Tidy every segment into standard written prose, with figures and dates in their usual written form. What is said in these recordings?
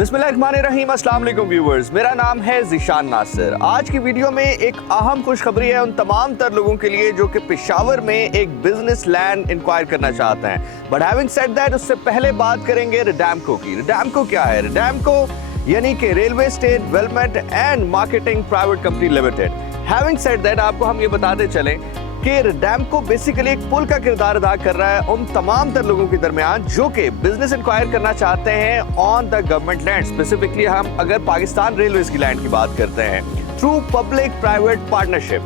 बिस्मिल्लाहिर्रहमानिर्रहीम, अस्सलाम वालेकुम व्यूअर्स। मेरा नाम है ज़ीशान नासिर। आज की वीडियो में एक अहम खुशखबरी है उन तमाम तर लोगों के लिए जो कि पेशावर में एक बिजनेस लैंड इंक्वायर करना चाहते हैं। बट हैविंग सेड दैट, उससे पहले बात करेंगे रिडैम्को की। रिडैम्को क्या है? रिडैम्को यानी कि railway state development and marketing private company limited. Having said that, आपको हम ये बताते चलें कि रिडैम्को बेसिकली एक पुल का किरदार अदा कर रहा है उन तमाम तर लोगों के दरमियान जो कि बिजनेस इंक्वायर करना चाहते हैं on the government land. Specifically हम अगर पाकिस्तान रेलवेज की लैंड की बात करते हैं थ्रू पब्लिक प्राइवेट पार्टनरशिप।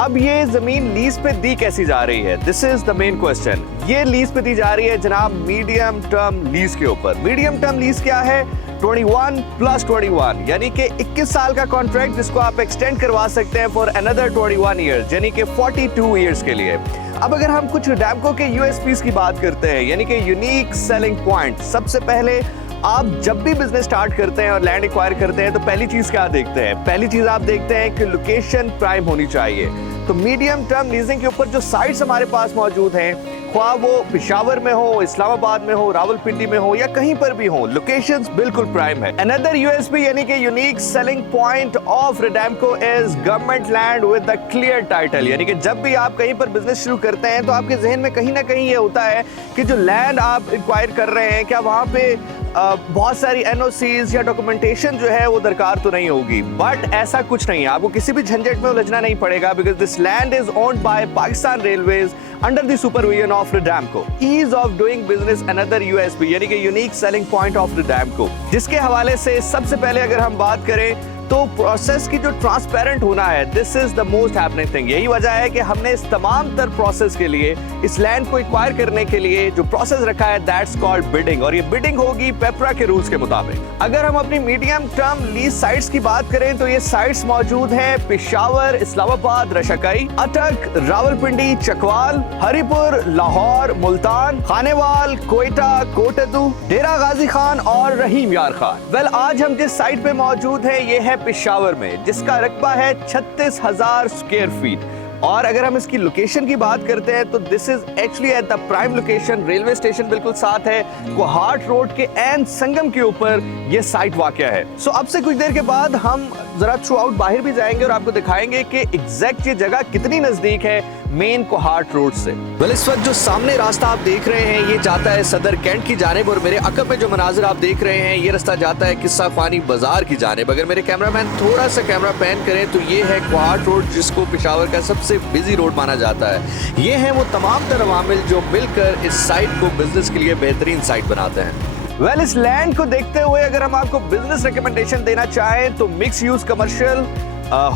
अब ये जमीन लीज पे दी कैसी जा रही है? This is the main question. ये लीज पे दी जा रही है जनाब मीडियम टर्म लीज के ऊपर। मीडियम टर्म लीज क्या है? 21+21 यानी कि 21 साल का कॉन्ट्रैक्ट जिसको आप एक्सटेंड करवा सकते हैं फॉर अनदर 21 ईयर्स यानी कि 42 ईयर्स के लिए। अब अगर हम कुछ रिडैम्को के यूएसपीज की बात करते हैं यानी कि यूनिक सेलिंग पॉइंट, सबसे पहले आप जब भी बिजनेस स्टार्ट करते हैं और लैंड एक्वायर करते हैं तो पहली चीज क्या देखते हैं? पहली चीज आप देखते हैं कि लोकेशन प्राइम होनी चाहिए। तो मीडियम टर्म लीजिंग के ऊपर जो साइट्स हमारे पास मौजूद हैं, ख्वाह वो पेशावर में हो, इस्लामाबाद में हो, रावलपिंडी में हो या कहीं पर भी हो, लोकेशंस बिल्कुल प्राइम है। अनदर यूएसपी यानी कि unique selling point of Redamco is government land with the clear title. यानी कि जब भी आप कहीं पर बिजनेस शुरू करते हैं तो आपके जहन में कहीं ना कहीं ये होता है कि जो लैंड आप इंक्वायर कर रहे हैं क्या वहां पे बहुत सारी एनओसीज या डॉक्यूमेंटेशन जो है वो दरकार तो नहीं होगी। बट ऐसा कुछ नहीं है, आपको किसी भी झंझट में उलझना नहीं पड़ेगा because this land is owned by Pakistan Railways under the supervision of Redamco. Ease of doing business another USP यानी कि unique selling point of Redamco, जिसके हवाले से सबसे पहले अगर हम बात करें तो प्रोसेस की जो ट्रांसपेरेंट होना है, this is the most happening thing. यही वजह है कि हमने इस तमाम तर प्रोसेस के लिए, इस लैंड को एक्वायर करने के लिए जो प्रोसेस रखा है दैट्स कॉल्ड बिडिंग, और ये बिडिंग होगी पेपरा के रूल्स के मुताबिक। अगर हम अपनी मीडियम टर्म लीज साइट्स की बात करें तो ये साइट्स मौजूद हैं पेशावर, इस्लामाबाद, रशाकई, अटक, रावलपिंडी, चकवाल, हरिपुर, लाहौर, मुल्तान, खानेवाल, कोयटा, कोटदू, डेरा गाजी खान और रहीम यार खान। वेल, आज हम जिस साइट पे मौजूद हैं ये है पेशावर में, जिसका रकबा है 36,000 स्क्वायर फीट। और अगर हम इसकी लोकेशन की बात करते हैं तो this is actually at the prime location. Railway station बिल्कुल साथ है, कोहाट रोड के एंड संगम के ऊपर ये साइट वाकया है। सो अब से कुछ देर के बाद हम जरा थ्रू आउट बाहर भी जाएंगे और आपको दिखाएंगे कि एग्जैक्ट ये जगह कितनी नजदीक है मेन कोहाट रोड से। वेल, इस वक्त जो सामने रास्ता आप देख रहे हैं ये जाता है सदर कैंट की जानिब और मेरे अकब में जो मनाजिर आप देख रहे हैं ये रास्ता जाता है किस्सा खानी बाजार की जानिब। अगर मेरे कैमरामैन थोड़ा सा कैमरा पैन करें तो ये है कोहाट रोड, जिसको पेशावर का सबसे बिजी रोड माना जाता है। ये है वो तमाम तर अवामिल जो मिलकर इस साइट को बिजनेस के लिए बेहतरीन साइट बनाते हैं। वेल, इस लैंड को देखते हुए अगर हम आपको बिजनेस रिकमेंडेशन देना चाहें तो mix use commercial,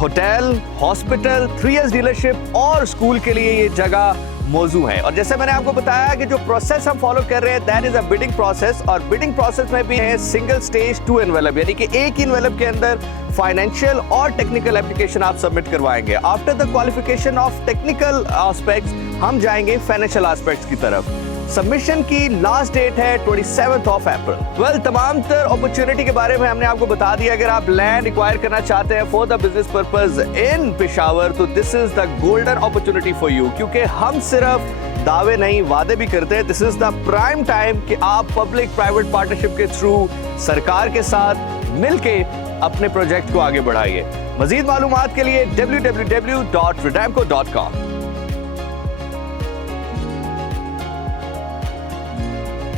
hotel, hospital, 3S dealership और स्कूल के लिए ये जगह मौजू है। और जैसे मैंने आपको बताया कि जो प्रोसेस हम फॉलो कर रहे हैं that is a bidding process, और बिडिंग प्रोसेस में भी है सिंगल स्टेज 2 एनवेलप यानी कि एक इनवेलप के अंदर फाइनेंशियल और टेक्निकल एप्लीकेशन आप सबमिट करवाएंगे। After the qualification of technical aspects हम जाएंगे फाइनेंशियल एस्पेक्ट्स की तरफ। सबमिशन की लास्ट डेट है 27 अप्रैल। वेल, तमाम तर अपॉर्चुनिटी के बारे में हमने आपको बता दिया। अगर आप लैंड एक्वायर करना चाहते हैं for the business purpose in Peshawar तो this is the golden opportunity for you, क्योंकि हम सिर्फ दावे नहीं वादे भी करते हैं। This is the prime time कि आप पब्लिक प्राइवेट पार्टनरशिप के थ्रू सरकार के साथ मिलके अपने प्रोजेक्ट को आगे बढ़ाइए। मजीद मालूमात के लिए www.ridamco.com।